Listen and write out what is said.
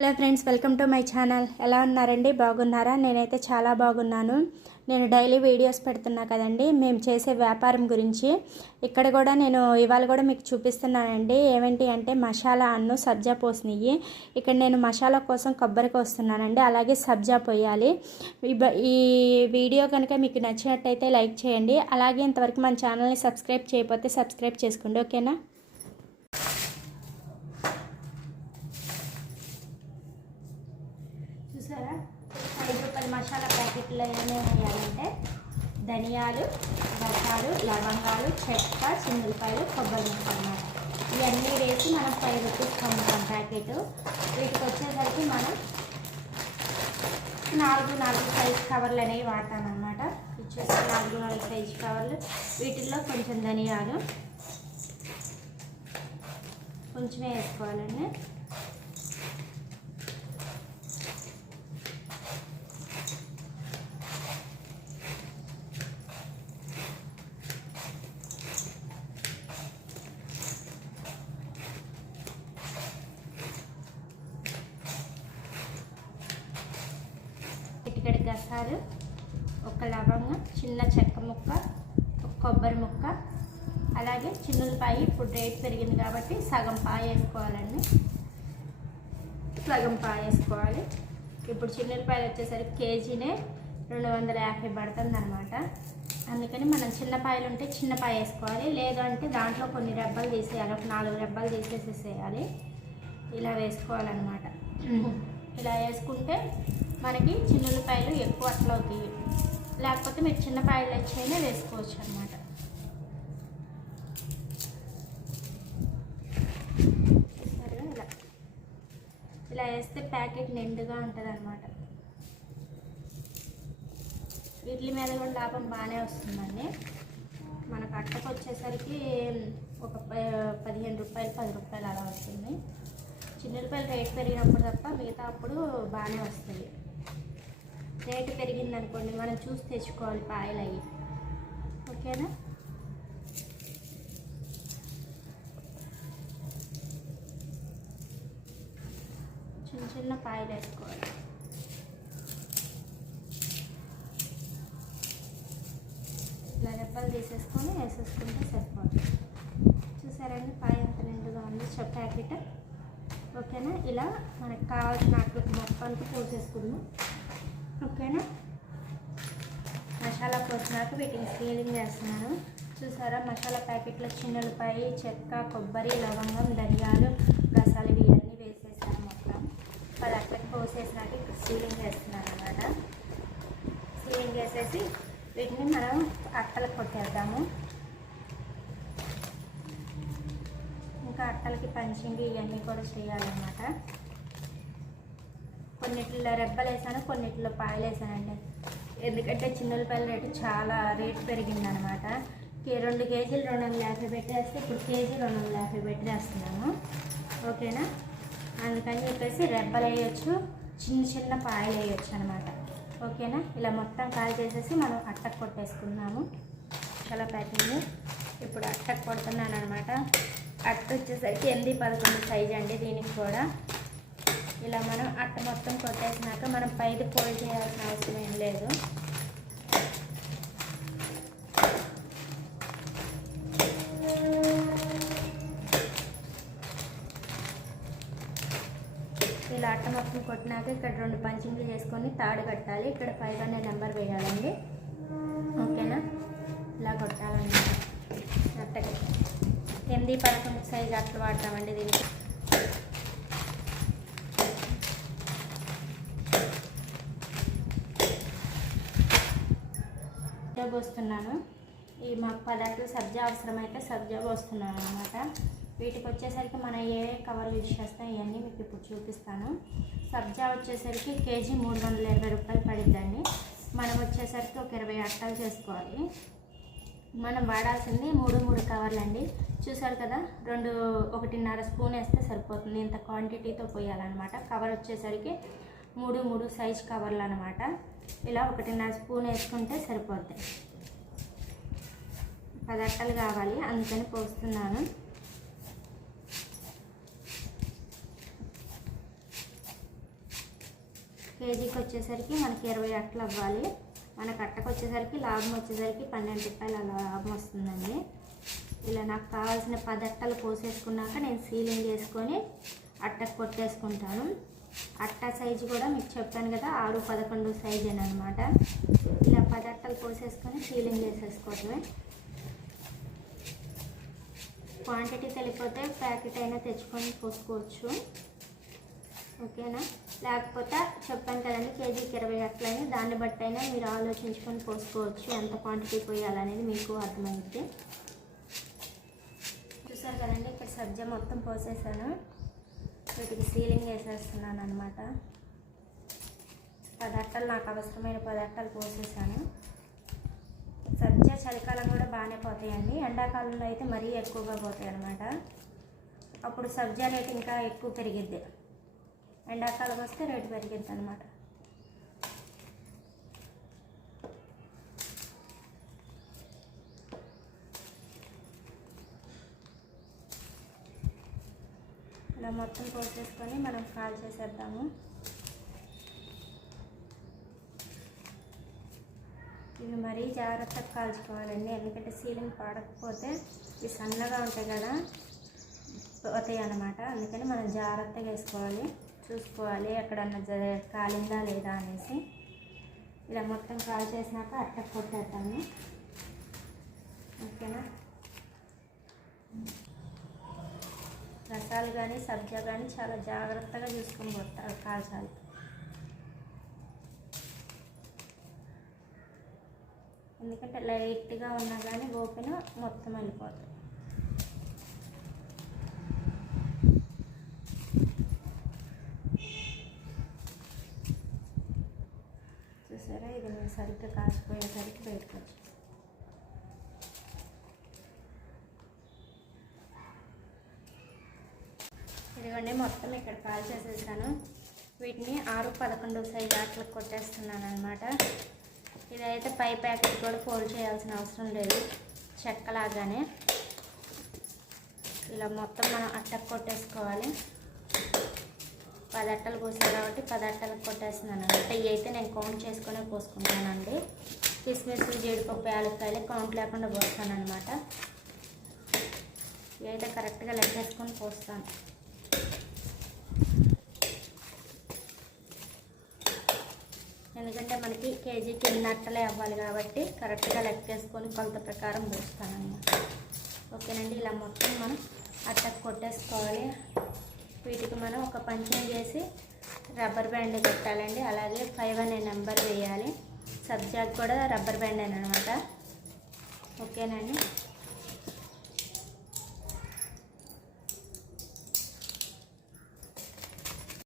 Hello friends, welcome to my channel. ఎలా ఉన్నారండి? బాగున్నారా? నేనైతే చాలా బాగున్నాను. నేను డైలీ వీడియోస్ పెడుతున్నా కదండి మేము చేసే వ్యాపారం గురించి. ఇక్కడ కూడా నేను ఇవాళ కూడా మీకు చూపిస్తున్నానండి. ఏమేంటి అంటే మసాలా అన్ను సబ్జా పోసినవి. ఇక్కడ నేను మసాలా కోసం కొబ్బరి కోస్తున్నానండి, అలాగే సబ్జా పోయాలి. ఈ వీడియో కనుక మీకు నచ్చినట్టయితే లైక్ చేయండి. అలాగే ఇంతవరకు మన ఛానల్ని సబ్స్క్రైబ్ చేయకపోతే సబ్స్క్రైబ్ చేసుకోండి, ఓకేనా? చూసారా, 5 రూపాయల మసాలా ప్యాకెట్లు ఏమేమి వేయాలంటే ధనియాలు, గసాలు, లవంగాలు, చెక్క, చిన్నులపాయలు, కొబ్బరి ముక్క అన్నమాట. ఇవన్నీ వేసి మనం 5 రూపీస్ కొంటాం ప్యాకెట్. వీటికి వచ్చేసరికి మనం 4 సైజ్ కవర్లు అనేవి వాడతామన్నమాట. ఇచ్చేసి 4 సైజ్ కవర్లు. వీటిల్లో కొంచెం ధనియాలు కొంచెమే వేసుకోవాలండి. చిటికెడు గసాలు, ఒక లవంగం, చిన్న చెక్క ముక్క, ఒక కొబ్బరి ముక్క, అలాగే చిన్నులపాయ. ఇప్పుడు రేట్ పెరిగింది కాబట్టి సగం పాయ వేసుకోవాలండి. సగం పాయ వేసుకోవాలి. ఇప్పుడు చిన్నులపాయలు వచ్చేసరికి కేజీనే 250 పడుతుంది అనమాట. అందుకని మనం చిన్న పాయలు ఉంటే చిన్న పాయ వేసుకోవాలి, లేదు అంటే దాంట్లో కొన్ని రెబ్బలు తీసేయాలి. ఒక 4 రెబ్బలు తీసేసేయాలి. ఇలా వేసుకోవాలన్నమాట. ఇలా వేసుకుంటే మనకి చిన్నులపాయలు ఎక్కువ అట్లా అవుతాయి. లేకపోతే మీరు చిన్న పాయలు వచ్చైనా వేసుకోవచ్చు అనమాట. సరే, ఇలా వేస్తే ప్యాకెట్ నిండుగా ఉంటుంది అనమాట. వీటి మీద కూడా లాభం బాగానే వస్తుందండి. మనకు అట్టకు వచ్చేసరికి ఒక 15 రూపాయలు 10 రూపాయలు అలా వస్తుంది. చిన్నులపాయలు రేటు పెరిగినప్పుడు తప్ప మిగతా అప్పుడు బాగానే వస్తుంది. రేటు పెరిగిందనుకోండి మనం చూసి తెచ్చుకోవాలి పాయలు అవి, ఓకేనా? చిన్న చిన్న పాయలు వేసుకోవాలి. ఇలా రెప్పలు తీసేసుకొని వేసేసుకుంటే సరిపోతుంది. చూసారండి పాయ ఎంత నిండుగా ఉంది ప్యాకెట్, ఓకేనా? ఇలా మనకు కావాల్సిన మొత్తానికి పోసేసుకుందాం, ఓకేనా? మసాలా పోసినాక వీటిని సీలింగ్ చేస్తున్నాను. చూసారా, మసాలా ప్యాకెట్లో చిన్నులపాయ, చెక్క, కొబ్బరి, లవంగం, ధనియాలు, గసాలు ఇవన్నీ వేసేసాను. మొత్తం 10 అట్టకి పోసేసినాక ఇప్పుడు సీలింగ్ చేస్తున్నాను అనమాట. సీలింగ్ చేసేసి వీటిని మనం అట్టలకు కొట్టేద్దాము. ఇంకా అట్టలకి పంచింగ్ ఇవన్నీ కూడా చేయాలన్నమాట. కొన్నిట్లో రెబ్బలు వేసాను, కొన్నిట్లో పాయలు వేసానండి. ఎందుకంటే చిన్నులపాయల రేటు చాలా రేటు పెరిగిందనమాట. 2 కేజీలు 250 పెట్టేస్తే ఇప్పుడు కేజీ 250 పెట్టేస్తున్నాము, ఓకేనా? అందుకని చెప్పేసి రెబ్బలు వేయచ్చు, చిన్న చిన్న పాయలు వేయచ్చు అనమాట, ఓకేనా? ఇలా మొత్తం కాల్ చేసేసి మనం అట్టకు కొట్టేసుకున్నాము. చాలా ప్యాకింగ్ ఇప్పుడు అట్టకు కొడుతున్నాను అనమాట. అట్ట వచ్చేసరికి 8-11 సైజ్ అండి. దీనికి కూడా ఇలా మనం అట్ట మొత్తం కొట్టేసినాక మనం పైది ఫోల్డ్ చేయాల్సిన అవసరం ఏం లేదు. ఇలా అట్ట మొత్తం కొట్టినాక ఇక్కడ 2 పంచింగ్లు చేసుకొని తాడు కట్టాలి. ఇక్కడ 5 అనే నెంబర్ వేయాలండి, ఓకేనా? ఇలా కొట్టాలన్నమాట. అట్టకి 8-11 సైజ్ అట్లు వాడతామండి దీనికి. పోస్తున్నాను. ఈ మాకు 10 అట్లు సబ్జా అవసరమైతే సబ్జా పోస్తున్నాను అనమాట. వీటికి వచ్చేసరికి మనం ఏ కవర్లు యూజ్ చేస్తాం ఇవన్నీ మీకు ఇప్పుడు చూపిస్తాను. సబ్జా వచ్చేసరికి కేజీ 320 రూపాయలు పడిద్దండి. మనం వచ్చేసరికి ఒక 20 అట్టాలు చేసుకోవాలి. మనం వాడాల్సింది 3 కవర్లు అండి. చూసారు కదా, 1.5 స్పూన్ వేస్తే సరిపోతుంది. ఇంత క్వాంటిటీతో పోయాలన్నమాట. కవర్ వచ్చేసరికి 3 సైజ్ కవర్లు అనమాట. ఇలా 1.5 స్పూన్ వేసుకుంటే సరిపోద్ది. 10 అట్టలు కావాలి, అందుకని పోస్తున్నాను. కేజీకి వచ్చేసరికి మనకి 20 అట్టలు అవ్వాలి. మనకు అట్టకు వచ్చేసరికి లాభం వచ్చేసరికి 12 రూపాయలు అలా లాభం వస్తుందండి. ఇలా నాకు కావాల్సిన 10 అట్టలు పోసేసుకున్నాక నేను సీలింగ్ చేసుకొని అట్టకు కొట్టేసుకుంటాను. అట్ట సైజు కూడా మీకు చెప్పాను కదా 6-11 సైజు అనమాట. ఇలా 10 అట్టలు పోసేసుకొని సీలింగ్ చేసేసుకోవటమే. క్వాంటిటీ తెలియకపోతే ప్యాకెట్ అయినా తెచ్చుకొని పోసుకోవచ్చు, ఓకేనా. లేకపోతే చెప్పాను కదండి కేజీకి 20 అట్లయినా దాన్ని బట్టి అయినా మీరు ఆలోచించుకొని పోసుకోవచ్చు, ఎంత క్వాంటిటీ పోయాలనేది మీకు అర్థమైంది. చూసారు కదండి, ఇక్కడ సబ్జా మొత్తం పోసేసాను. వీటికి సీలింగ్ వేసేస్తున్నాను అనమాట. 10 అట్టలు నాకు అవసరమైన 10 అట్టలు పోసేసాను. సబ్జా చలికాలం కూడా బాగానే పోతాయండి, ఎండాకాలంలో అయితే మరీ ఎక్కువగా పోతాయి అన్నమాట. అప్పుడు సబ్జా రేటు ఇంకా ఎక్కువ పెరిగిద్ది, ఎండాకాలం వస్తే రేటు పెరిగిద్ది అనమాట. ఇలా మొత్తం పోసేసుకొని మనం కాల్ చేసేద్దాము. ఇవి మరీ జాగ్రత్తగా కాల్చుకోవాలండి, ఎందుకంటే సీలింగ్ పాడకపోతే ఇవి సన్నగా ఉంటాయి కదా పోతాయి అన్నమాట. అందుకని మనం జాగ్రత్తగా వేసుకోవాలి, చూసుకోవాలి ఎక్కడన్నా కాలిందా లేదా అనేసి. ఇలా మొత్తం కాల్ చేసినాక అట్టకు కొట్టేద్దాము, ఓకేనా. రసాలు కానీ సబ్జా కానీ చాలా జాగ్రత్తగా చూసుకొని కొట్టాలి, కాల్చాలి. ఎందుకంటే లైట్గా ఉన్నా కానీ ఓపెన్ మొత్తం వెళ్ళిపోతుంది. చూసారా, ఇది నేను సరిగ్గా కాసిపోయేసరికి బయటకు వచ్చేసి ఇదిగోండి మొత్తం ఇక్కడ కాల్ చేసేసాను. వీటిని 6-11 సైజు అట్లకు కొట్టేస్తున్నాను అనమాట. ఇదైతే పై ప్యాకెట్ కూడా ఫోల్డ్ చేయాల్సిన అవసరం లేదు, చెక్కలాగానే ఇలా మొత్తం మనం అట్టకు కొట్టేసుకోవాలి. 10 అట్టలు పోసాను కాబట్టి 10 అట్టలకు కొట్టేస్తున్నాను అనమాట. ఇవి అయితే నేను కౌంట్ చేసుకునే పోసుకుంటానండి. కిస్మిస్, జీడిపప్పు, యాలక్కాయలు కౌంట్ లేకుండా పోస్తాను అనమాట. ఇవి అయితే కరెక్ట్గా లెక్కేసుకొని పోస్తాను. ఎందుకంటే మనకి కేజీకి 2 అట్టలే అవ్వాలి కాబట్టి కరెక్ట్గా లెక్కేసుకొని కొలత ప్రకారం పోస్తాను అన్నమాట, ఓకేనండి. ఇలా మొత్తం మనం అట్టకు కొట్టేసుకోవాలి. వీటికి మనం ఒక పంచింగ్ చేసి రబ్బర్ బ్యాండ్ పెట్టాలండి. అలాగే 5 అనే నెంబర్ వేయాలి. సబ్జాకి కూడా రబ్బర్ బ్యాండ్ అనమాట, ఓకేనండి.